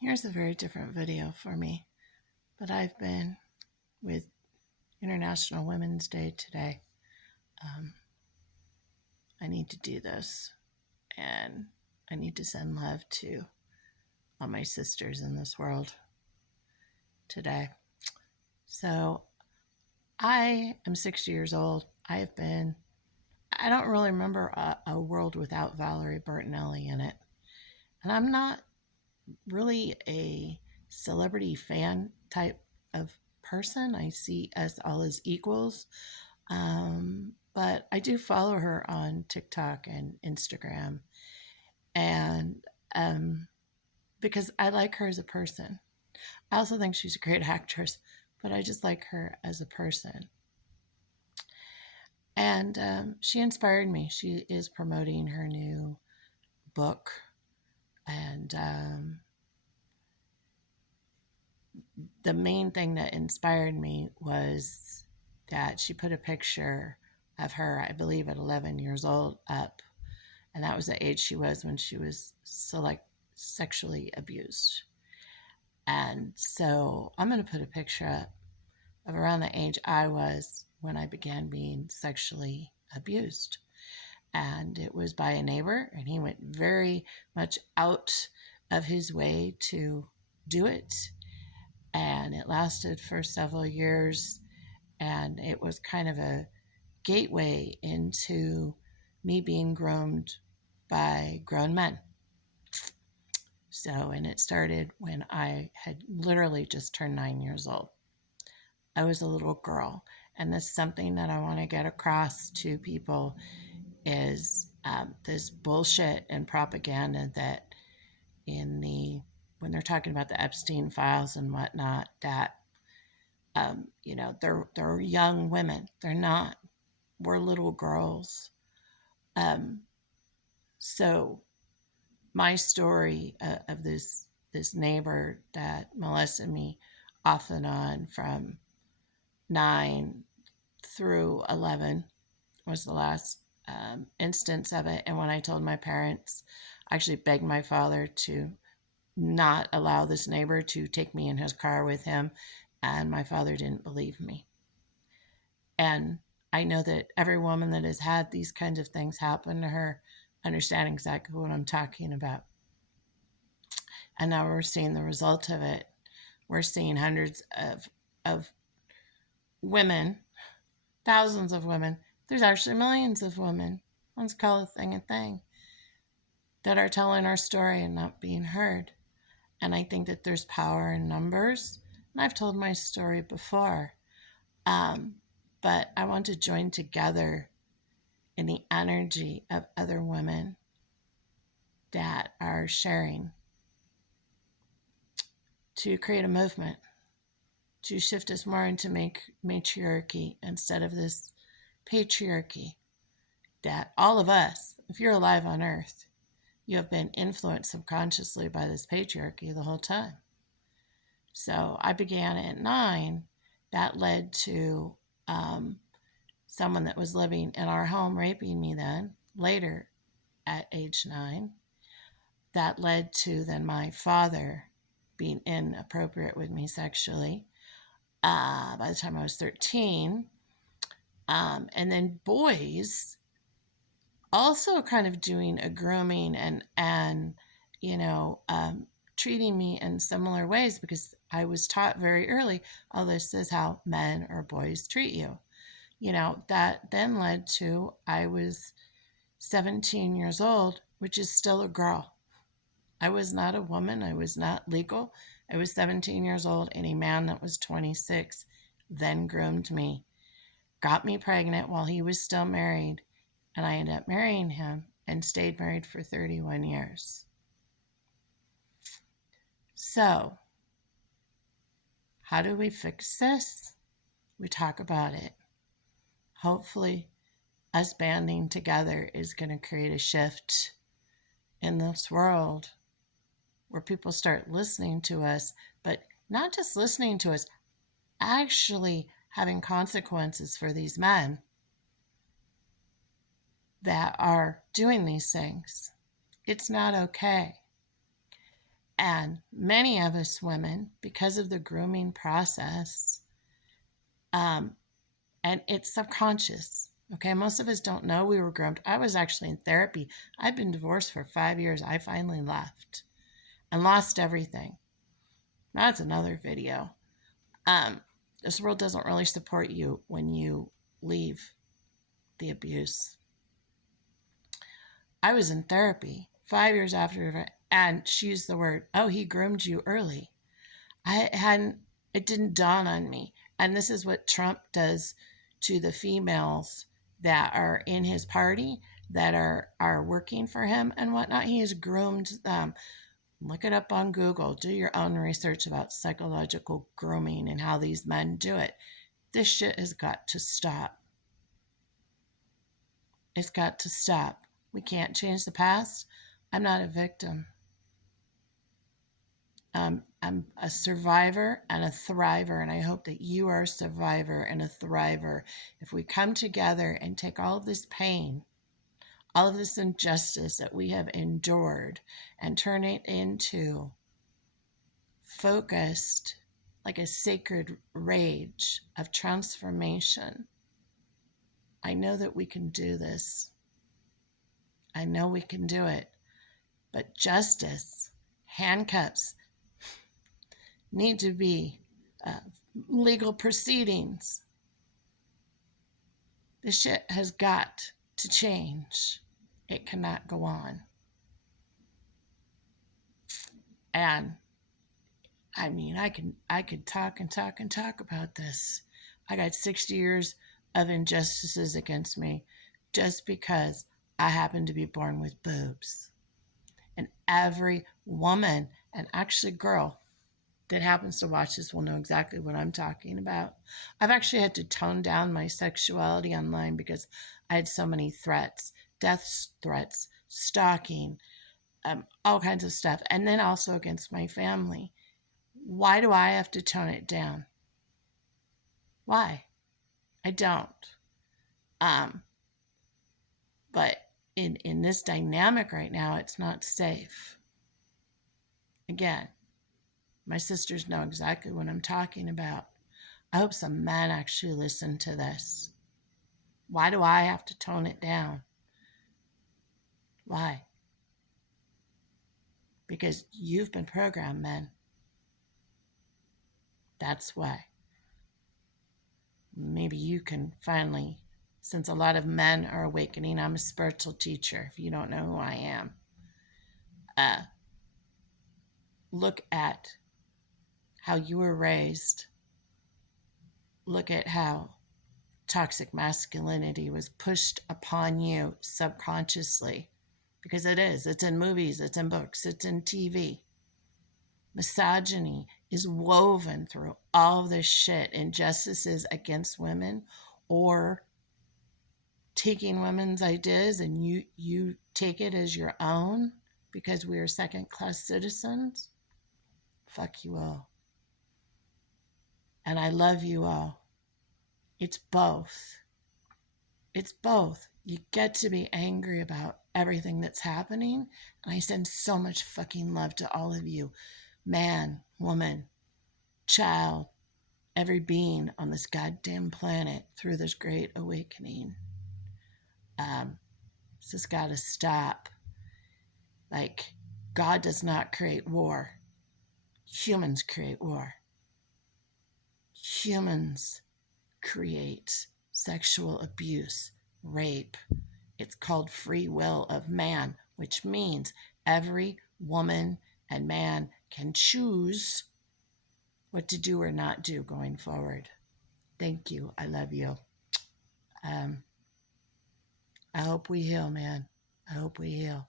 Here's a very different video for me, but I've been with International Women's Day today. I need to do this, and I need to send love to all my sisters in this world today. So I am 60 years old. I don't really remember a world without Valerie Bertinelli in it. And I'm not really a celebrity fan type of person. I see us all as equals. But I do follow her on TikTok and Instagram. And because I like her as a person. I also think she's a great actress, but I just like her as a person. And she inspired me. She is promoting her new book. And the main thing that inspired me was that she put a picture of her, I believe at 11 years old, up. And that was the age she was when she was sexually abused. And so I'm going to put a picture up of around the age I was when I began being sexually abused. And it was by a neighbor, and he went very much out of his way to do it. And it lasted for several years, and it was kind of a gateway into me being groomed by grown men. And it started when I had literally just turned 9 years old. I was a little girl, and that's something that I want to get across to people is this bullshit and propaganda that when they're talking about the Epstein files and whatnot, that they're young women. They're not. We're little girls. So my story of this neighbor that molested me off and on from 9 through 11 was the last instance of it. And when I told my parents, I actually begged my father to not allow this neighbor to take me in his car with him, and my father didn't believe me. And I know that every woman that has had these kinds of things happen to her understands exactly what I'm talking about. And now we're seeing the result of it. We're seeing hundreds of women, thousands of women. There's actually millions of women, let's call a thing, that are telling our story and not being heard. And I think that there's power in numbers. And I've told my story before. But I want to join together in the energy of other women that are sharing to create a movement, to shift us more into matriarchy instead of this patriarchy that all of us, if you're alive on earth, you have been influenced subconsciously by this patriarchy the whole time. So I began at 9. That led to someone that was living in our home raping me then, later at age 9. That led to then my father being inappropriate with me sexually by the time I was 13. And then boys also kind of doing a grooming and treating me in similar ways, because I was taught very early, oh, this is how men or boys treat you. That then led to, I was 17 years old, which is still a girl. I was not a woman. I was not legal. I was 17 years old, and a man that was 26 then groomed me, got me pregnant while he was still married, and I ended up marrying him and stayed married for 31 years. So, how do we fix this? We talk about it. Hopefully, us banding together is going to create a shift in this world where people start listening to us, but not just listening to us, actually having consequences for these men that are doing these things. It's not okay. And many of us women, because of the grooming process, and it's subconscious. Okay, most of us don't know we were groomed. I was actually in therapy. I've been divorced for 5 years. I finally left and lost everything. That's another video. This world doesn't really support you when you leave the abuse. I was in therapy 5 years after, and she used the word, "Oh, he groomed you early." It didn't dawn on me. And this is what Trump does to the females that are in his party, that are working for him and whatnot. He has groomed them. Look it up on Google. Do your own research about psychological grooming and how these men do it. This shit has got to stop. It's got to stop. We can't change the past. I'm not a victim. I'm a survivor and a thriver, and I hope that you are a survivor and a thriver. If we come together and take all of this pain, all of this injustice that we have endured, and turn it into focused, like a sacred rage of transformation, I know that we can do this. I know we can do it. But justice, handcuffs, need to be legal proceedings. This shit has got to change. It cannot go on. And I mean, I could talk and talk and talk about this. I got 60 years of injustices against me just because I happen to be born with boobs. And every woman, and actually girl, that happens to watch this will know exactly what I'm talking about. I've actually had to tone down my sexuality online because I had so many threats, death threats, stalking, all kinds of stuff, and then also against my family. Why do I have to tone it down? Why? I don't. But in this dynamic right now, it's not safe. Again, my sisters know exactly what I'm talking about. I hope some men actually listen to this. Why do I have to tone it down? Why? Because you've been programmed, men. That's why. Maybe you can finally, since a lot of men are awakening, I'm a spiritual teacher, if you don't know who I am. Look at how you were raised. Look at how toxic masculinity was pushed upon you subconsciously, because it is. It's in movies, it's in books, it's in TV. Misogyny is woven through all this shit, injustices against women, or taking women's ideas and you take it as your own because we are second-class citizens. Fuck you all. And I love you all. It's both. It's both. You get to be angry about everything that's happening. And I send so much fucking love to all of you. Man, woman, child, every being on this goddamn planet through this great awakening. This has got to stop. Like, God does not create war. Humans create war. Humans create sexual abuse, rape. It's called free will of man, which means every woman and man can choose what to do or not do going forward. Thank you. I love you. I hope we heal, man. I hope we heal.